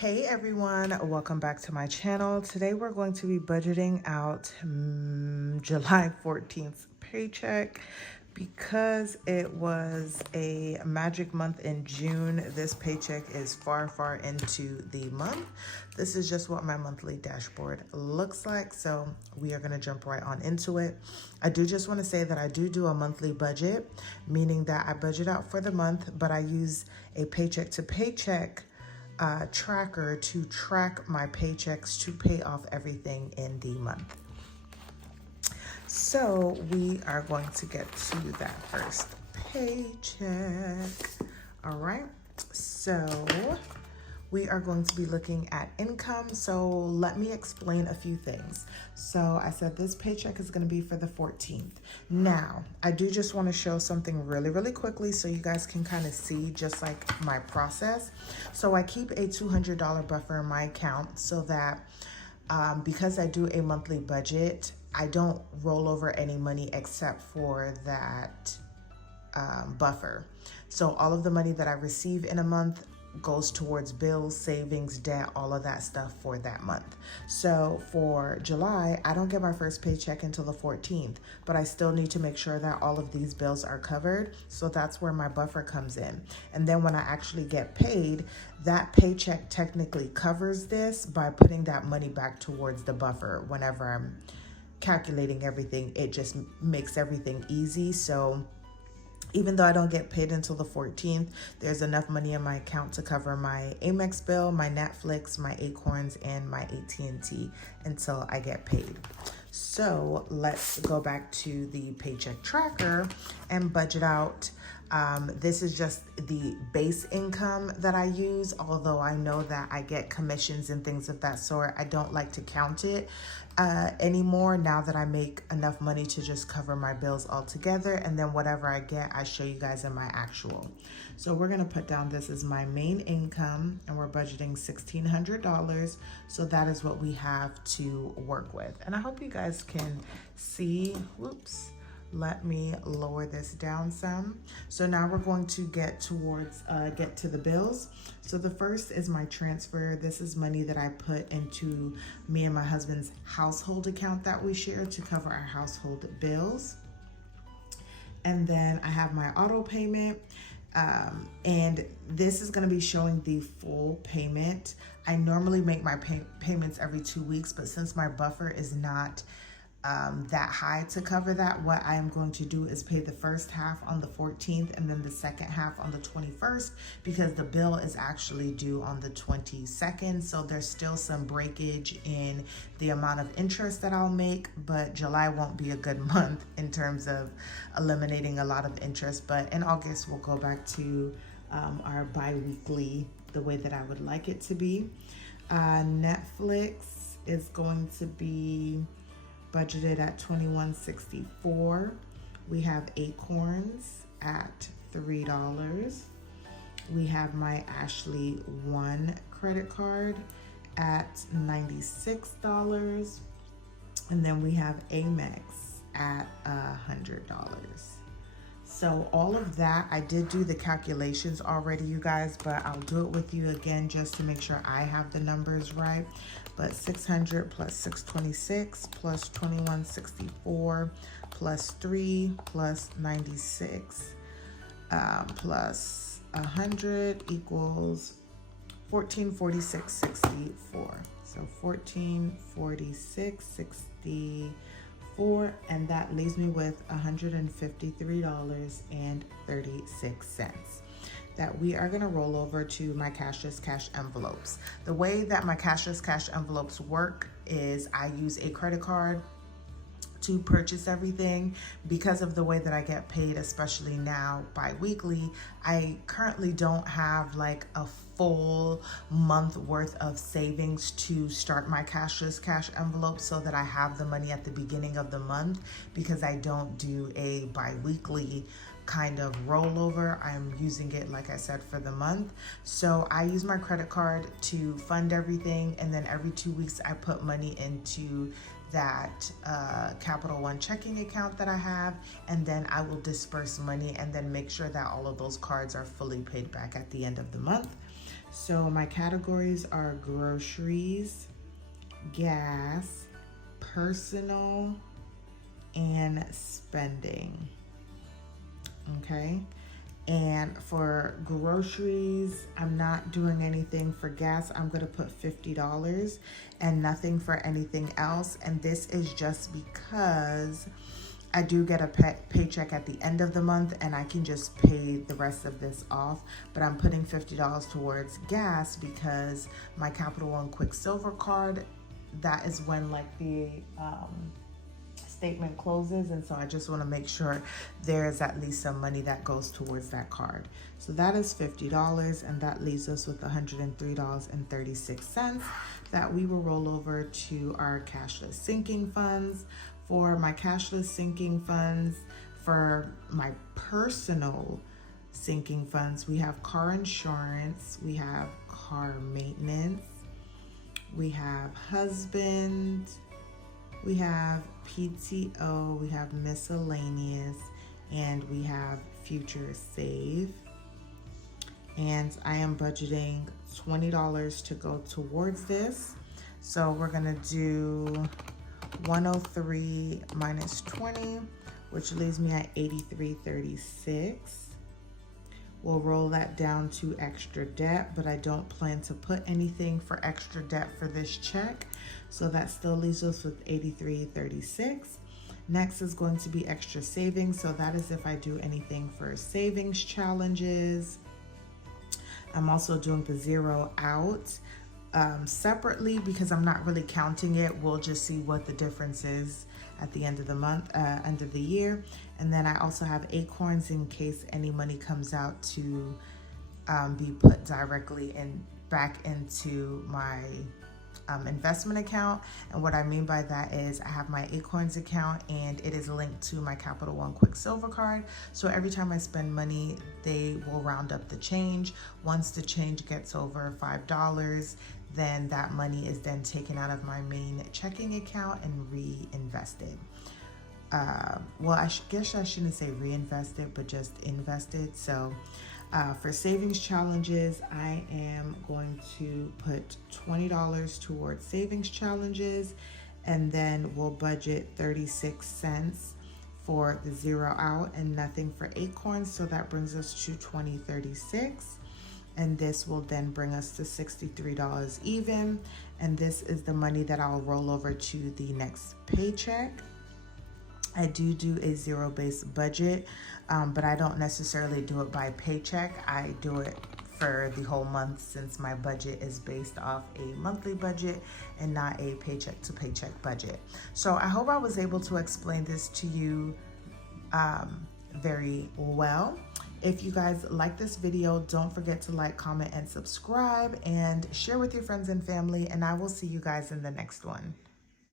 Hey everyone, welcome back to my channel. Today we're going to be budgeting out July 14th paycheck. Because it was a magic month in June, this paycheck is far into the month. This is just what my monthly dashboard looks like, so we are going to jump right on into it. I do just want to say that I do a monthly budget, meaning that I budget out for the month, but I use a paycheck to paycheck tracker to track my paychecks to pay off everything in the month. So we are going to get to that first paycheck. All right, so we are going to be looking at income. So let me explain a few things. So I said this paycheck is going to be for the 14th. Now, I do just want to show something really quickly so you guys can kind of see just like my process. So I keep a $200 buffer in my account so that because I do a monthly budget, I don't roll over any money except for that buffer. So all of the money that I receive in a month goes towards bills, savings, debt, all of that stuff for that month. So for July, I don't get my first paycheck until the 14th, but I still need to make sure that all of these bills are covered. So that's where my buffer comes in. And then when I actually get paid, that paycheck technically covers this by putting that money back towards the buffer. Whenever I'm calculating everything, it just makes everything easy. So even though I don't get paid until the 14th, there's enough money in my account to cover my Amex bill, my Netflix, my Acorns, and my AT&T until I get paid. So let's go back to the paycheck tracker and budget out. This is just the base income that I use, although I know that I get commissions and things of that sort. I don't like to count it anymore now that I make enough money to just cover my bills altogether. And then whatever I get, I show you guys in my actual. So we're going to put down this is my main income and we're budgeting $1,600. So that is what we have to work with. And I hope you guys can see, whoops. Let me lower this down some. So now we're going to get towards, get to the bills. So the first is my transfer. This is money that I put into me and my husband's household account that we share to cover our household bills. And then I have my auto payment. And this is going to be showing the full payment. I normally make my payments every 2 weeks, but since my buffer is not that high to cover that, what I am going to do is pay the first half on the 14th and then the second half on the 21st, because the bill is actually due on the 22nd. So there's still some breakage in the amount of interest that I'll make, but July won't be a good month in terms of eliminating a lot of interest. But in August, we'll go back to our bi-weekly, the way that I would like it to be. Netflix is going to be budgeted at $21.64. We have Acorns at $3. We have my Ashley One credit card at $96. And then we have Amex at $100. So all of that, I did do the calculations already, you guys, but I'll do it with you again just to make sure I have the numbers right. But 600 plus 626 plus 2164 plus 3 plus 96 plus 100 equals 1446.64. So 1446.64. And that leaves me with $153.36 that we are going to roll over to my cashless cash envelopes. The way that my cashless cash envelopes work is I use a credit card to purchase everything. Because of the way that I get paid, especially now bi-weekly, I currently don't have like a full month worth of savings to start my cashless cash envelope so that I have the money at the beginning of the month, because I don't do a bi-weekly kind of rollover. I'm using it, like I said, for the month. So I use my credit card to fund everything, and then every 2 weeks I put money into that Capital One checking account that I have, and then I will disperse money and then make sure that all of those cards are fully paid back at the end of the month. So my categories are groceries, gas, personal, and spending. Okay. And for groceries, I'm not doing anything. For gas, I'm going to put $50 and nothing for anything else. And this is just because I do get a paycheck at the end of the month and I can just pay the rest of this off. But I'm putting $50 towards gas because my Capital One Quicksilver card, that is when like the statement closes, and so I just want to make sure there's at least some money that goes towards that card. So that is $50, and that leaves us with $103.36 that we will roll over to our cashless sinking funds. For my cashless sinking funds, for my personal sinking funds, we have car insurance, we have car maintenance, we have husband, we have PTO, we have miscellaneous, and we have future save. And I am budgeting $20 to go towards this. So we're gonna do 103 minus 20, which leaves me at 83.36. We'll roll that down to extra debt, but I don't plan to put anything for extra debt for this check. So that still leaves us with 83.36. Next is going to be extra savings. So that is if I do anything for savings challenges. I'm also doing the zero out separately because I'm not really counting it. We'll just see what the difference is at the end of the month, end of the year. And then I also have acorns in case any money comes out to be put directly back into my investment account. And what I mean by that is I have my acorns account and it is linked to my Capital One Quicksilver card. So every time I spend money, they will round up the change. Once the change gets over $5, then that money is then taken out of my main checking account and reinvested. Well, I guess I shouldn't say reinvested, but just invested. So for savings challenges, I am going to put $20 towards savings challenges, and then we'll budget 36 cents for the zero out and nothing for acorns. So that brings us to $20.36. And this will then bring us to $63 even. And this is the money that I'll roll over to the next paycheck. I do a zero-based budget, but I don't necessarily do it by paycheck. I do it for the whole month since my budget is based off a monthly budget and not a paycheck to paycheck budget. So I hope I was able to explain this to you very well. If you guys like this video, don't forget to like, comment, and subscribe, and share with your friends and family, and I will see you guys in the next one.